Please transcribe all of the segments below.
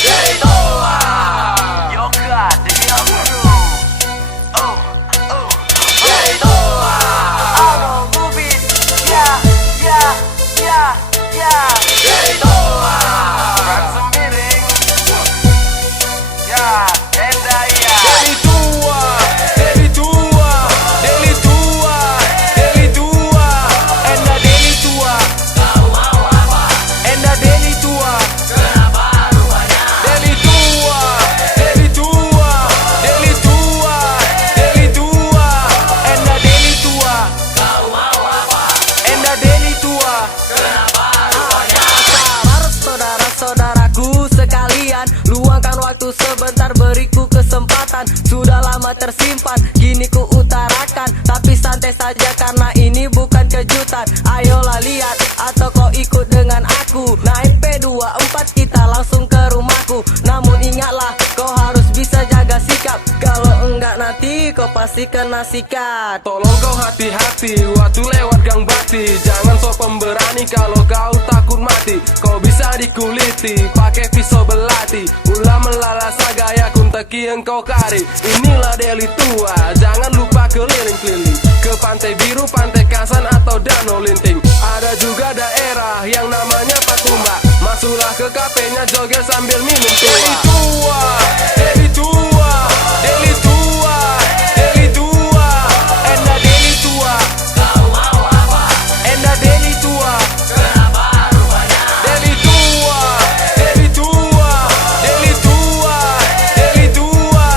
Dari Toa Yoga dengan Guru. Dari Toa Ado Mubin. Dari Toa Ransom Miring. Enda ya. Dari tua, dari tua, dari tua, dari tua, Enda dari tua. Kau mau apa? Enda dari tua. Kenapa rupanya? Dari tua, dari tua, dari tua, dari tua, Enda dari tua. Kau mau apa? Enda dari tua. Kenapa rupanya? Sabar saudara-saudaraku sekalian, luangkan waktu sebentar, beriku kesempatan. Sudah lama tersimpan, kini ku utarakan. Tapi santai saja karena ini bukan kejutan. Ayolah lihat atau kau ikut dengan aku. Naik P24 kita langsung ke rumahku. Namun ingatlah kau harus bisa jaga sikap. Kalau enggak nanti kau pasti kena sikat. Tolong kau hati-hati waktu lewat gang bakti. Jangan sok pemberani kalau kau takut mati. Kau bisa dikuliti pakai pisau belati. Ulah melalasa gaya kunteki yang kau kari. Inilah Deli Tua, jangan lupa keliling-keliling ke Pantai Biru, Pantai Kasan atau Danau Linting. Ada juga daerah yang namanya Patumba. Masuklah ke kafenya joget sambil minum tua. Deli Tua, Deli Tua, Deli Tua, Deli Tua, Enda Deli Tua. Kau mau apa? Enda Deli Tua. Kenapa rupanya? Deli Tua, Deli Tua, Deli Tua, Deli Tua,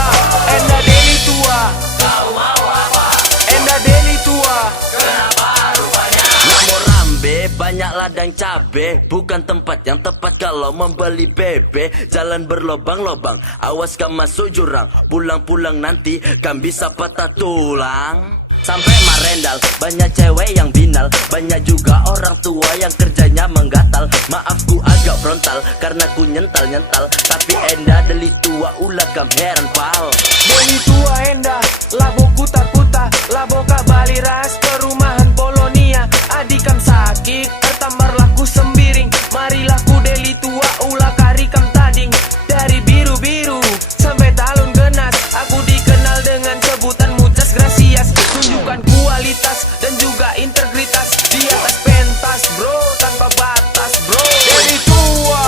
Enda Deli Tua. Kau mau apa? Enda Deli Tua. Kenapa rupanya? Namo rambe, banyak ladang cabe. Bukan tempat yang tepat kalau membeli bebe. Jalan berlobang-lobang, awas kan masuk jurang. Pulang-pulang nanti kan bisa patah tulang. Sampai Marendal, banyak cewek yang binal. Banyak juga orang tua yang kerjanya menggatal. Maafku agak frontal, karena ku nyental-nyental. Tapi Enda Deli Tua, ulah kam heran pal. Deli Tua Enda, labo kuta-kuta, labo kabali ras perumahan Polonia. Adikam sakit, tertambar laku sembiring. Marilah ku Deli Tua, ulah kari kam tading. Dari biru-biru sampai talun genas, aku dikenal dengan sebutan muchas gracias. Tunjukkan kualitas dan juga integritas di atas pentas bro, tanpa batas bro. Deli Tua,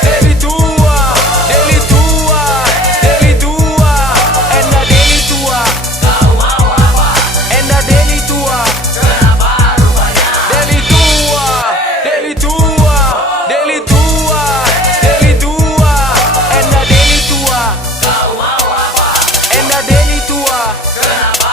Deli Tua, Deli Tua, Deli Tua, Enda Deli Tua. Kau mau apa? Enda Deli Tua. Kenapa rupanya? Deli Tua, Deli Tua, Deli Tua, Deli Tua, Enda Deli Tua. Kau mau apa? Enda Deli Tua. Kenapa